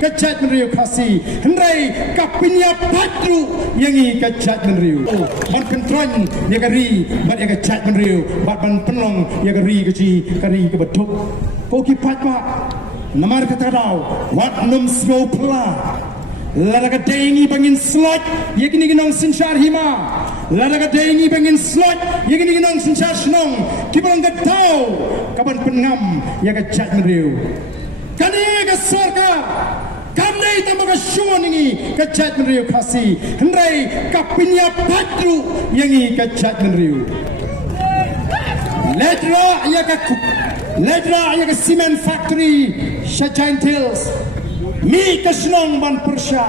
kejat menriu kasih hendai kapinya patru yang i kejat menriu ban pentron ya kari bat ya kejat menriu bat ban penlong ya kari kari ke betuk ko ki patma namar kata dau wat num snow pla lada kadengi bangin slot ya kini ginong sinchar hima lada kadengi bangin slot ya kini ginong sinchar snong kibarang gatau kaban pengam ya kejat menriu kani ka sarkar kamnei tambah syuan ini kejat menriu kasih hendai kapinya patru yang i kejat menriu ledra ya ka cement factory Shajain Hills mi kasnong ban persya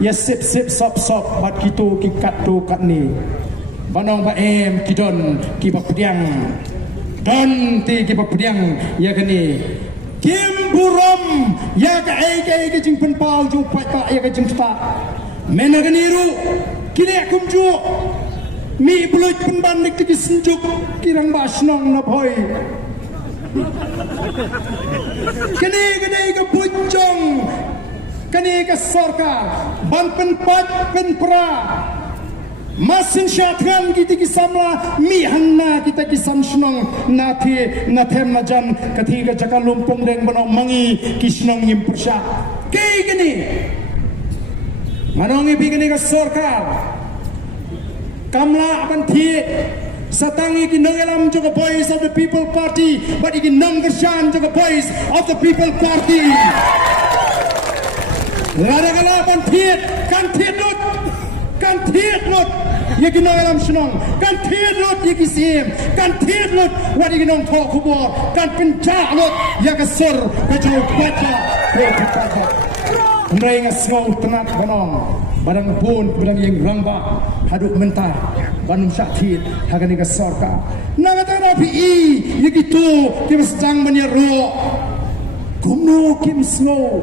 ya sip sop bat kitu ki katu kat ni banong ba em kidon ki bapdiang don ti ki bapdiang ya kani kim buram ya ka ai ke jing pen pau ju pat ka ya ka jing ta menagani ru kini akum ju mi bulut pen ban nik ki senjuk kirang ba snong na boy kini ke puncong kini ke sarkar ban penpat penpra masin syatkan kita kisamla mi hanna kita kisam snong nathi nathem najan kathi ka jaka lumpong deng banong mangi kisnong yim persya kini manong ibi kini ke sarkar kamla akan thi satangi kinong elam juga voice of the people party but ikinong kersyan juga voice of the people party lada kalaban thiet kan thiet lut ikinong elam senong kan thiet lut ikisim kan thiet lut wat ikinong thok kubo kan penca lut ya kesur kejo baca mereka semua tenat banong barang pun barang yang ramba haduk mentah banum syakit hagani ka sarkar nangata rapi yigitu kim sedang menyeru kumno kim snow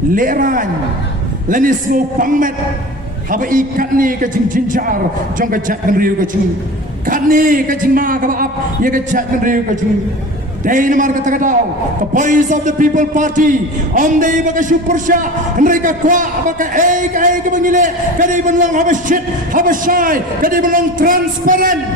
leran lani snow pangmet haba ikat ni ka jing jinjar jong ka jat riu ka jing kat ni ka jing ma ka ap ye ka jat riu ka jing dai namar kata katau the voice of the people party om dei baka supersha mereka kwa baka ka bangile kadai belong haba shit haba shy kadai belong transparent